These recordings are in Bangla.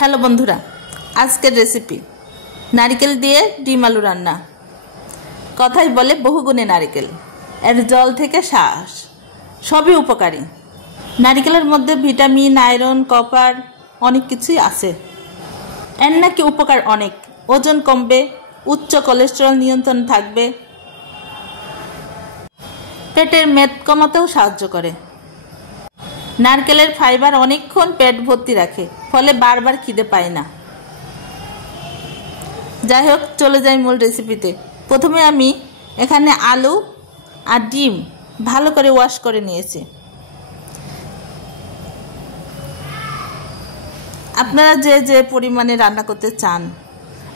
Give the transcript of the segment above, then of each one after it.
হ্যালো বন্ধুরা, আজকের রেসিপি নারকেল দিয়ে ডিম আলু রান্না। কথাই বলে বহুগুণে নারকেল, এর জল থেকে শ্বাস সবই উপকারী। নারকেলের মধ্যে ভিটামিন, আয়রন, কপার অনেক কিছুই আছে। এর নাকি উপকার অনেক, ওজন কমবে, উচ্চ কোলেস্টেরল নিয়ন্ত্রণ থাকবে, পেটের মেদ কমাতেও সাহায্য করে। নারকেলের ফাইবার অনেকক্ষণ পেট ভর্তি রাখে, ফলে বারবার খিদে পায় না। যাই হোক, চলে যাই মূল রেসিপিতে। প্রথমে আমি এখানে আলু আর ডিম ভালো করে ওয়াশ করে নিয়েছি। আপনারা যে যে পরিমাণে রান্না করতে চান,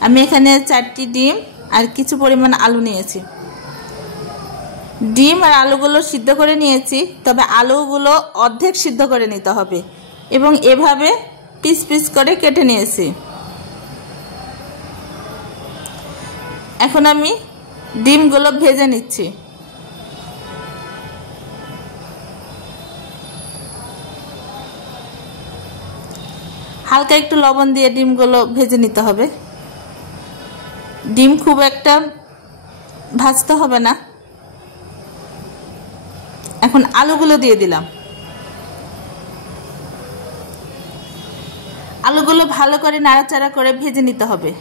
আমি এখানে 4টি ডিম আর কিছু পরিমাণ আলু নিয়েছি। ডিম আর আলুগুলো সিদ্ধ করে নিয়েছি, তবে আলুগুলো অর্ধেক সিদ্ধ করে নিতে হবে এবং এভাবে পিস পিস করে কেটে নিয়েছি। এখন আমি ডিমগুলো ভেজে নিচ্ছি। হালকা একটু লবণ দিয়ে ডিমগুলো ভেজে নিতে হবে। ডিম খুব একটা ভাজতে হবে না। এখন আলুগুলো দিয়ে দিলাম। আলুগুলো ভালো করে নাড়াচাড়া করে ভেজে নিতে হবে।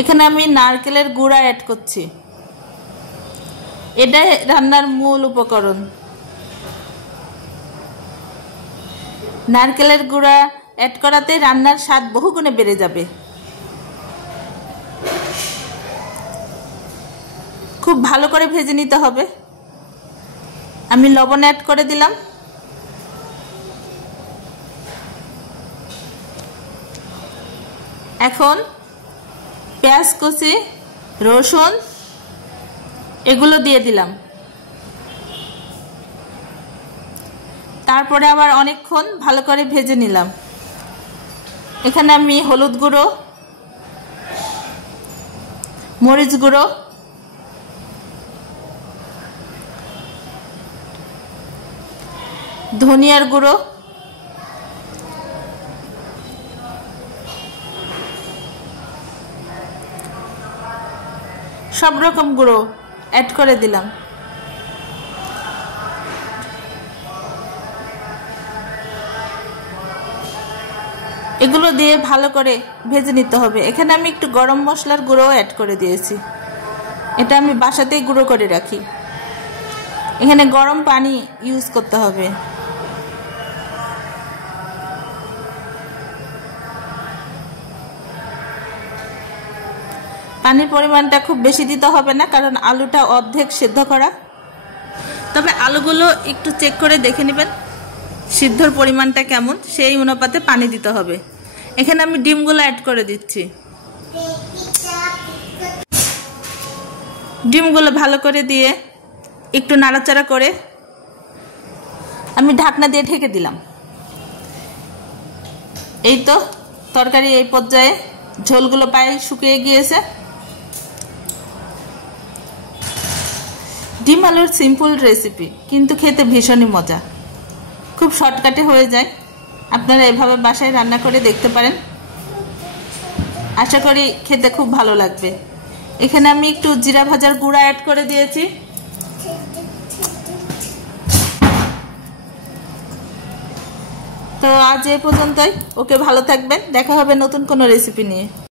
এখানে আমি নারকেলের গুঁড়া অ্যাড করছি। এটাই রান্নার মূল উপকরণ। নারকেলের গুঁড়া অ্যাড করাতে রান্নার স্বাদ বহুগুণে বেড়ে যাবে। খুব ভালো করে ভেজে নিতে হবে। আমি লবণ অ্যাড করে দিলাম। এখন পেঁয়াজ কুচি, রসুন এগুলো দিয়ে দিলাম। তারপরে আবার অনেকক্ষণ ভালো করে ভেজে নিলাম। এখানে আমি হলুদ গুঁড়ো, মরিচ গুঁড়ো, ধনিয়ার গুঁড়ো, সব রকম গুঁড়ো অ্যাড করে দিলাম। এগুলো দিয়ে ভালো করে ভেজে নিতে হবে। এখানে আমি একটু গরম মশলার গুঁড়ো অ্যাড করে দিয়েছি। এটা আমি বাসাতেই গুঁড়ো করে রাখি। এখানে গরম পানি ইউজ করতে হবে। পানির পরিমাণটা খুব বেশি দিতে হবে না, কারণ আলুটা অর্ধেক সিদ্ধ করা। তবে আলুগুলো একটু চেক করে দেখে নেবেন সিদ্ধর পরিমাণটা কেমন, সেই অনুপাতে পানি দিতে হবে। এখানে আমি ডিমগুলো অ্যাড করে দিচ্ছি। ডিমগুলো ভালো করে দিয়ে একটু নাড়াচাড়া করে আমি ঢাকনা দিয়ে ঢেকে দিলাম। এই তো তরকারি এই পর্যায়ে ঝোলগুলো প্রায় শুকিয়ে গিয়েছে। ডিম আলুর সিম্পল রেসিপি, কিন্তু খেতে ভীষণই মজা। খুব শর্টকাটে হয়ে যায়। আপনারা এভাবে বাসায় রান্না করে দেখতে পারেন। আশা করি খেতে খুব ভালো লাগবে। এখানে আমি একটু জিরা ভাজার গুঁড়া অ্যাড করে দিয়েছি। তো আজ এ পর্যন্তই। ওকে, ভালো থাকবেন। দেখা হবে নতুন কোনো রেসিপি নিয়ে।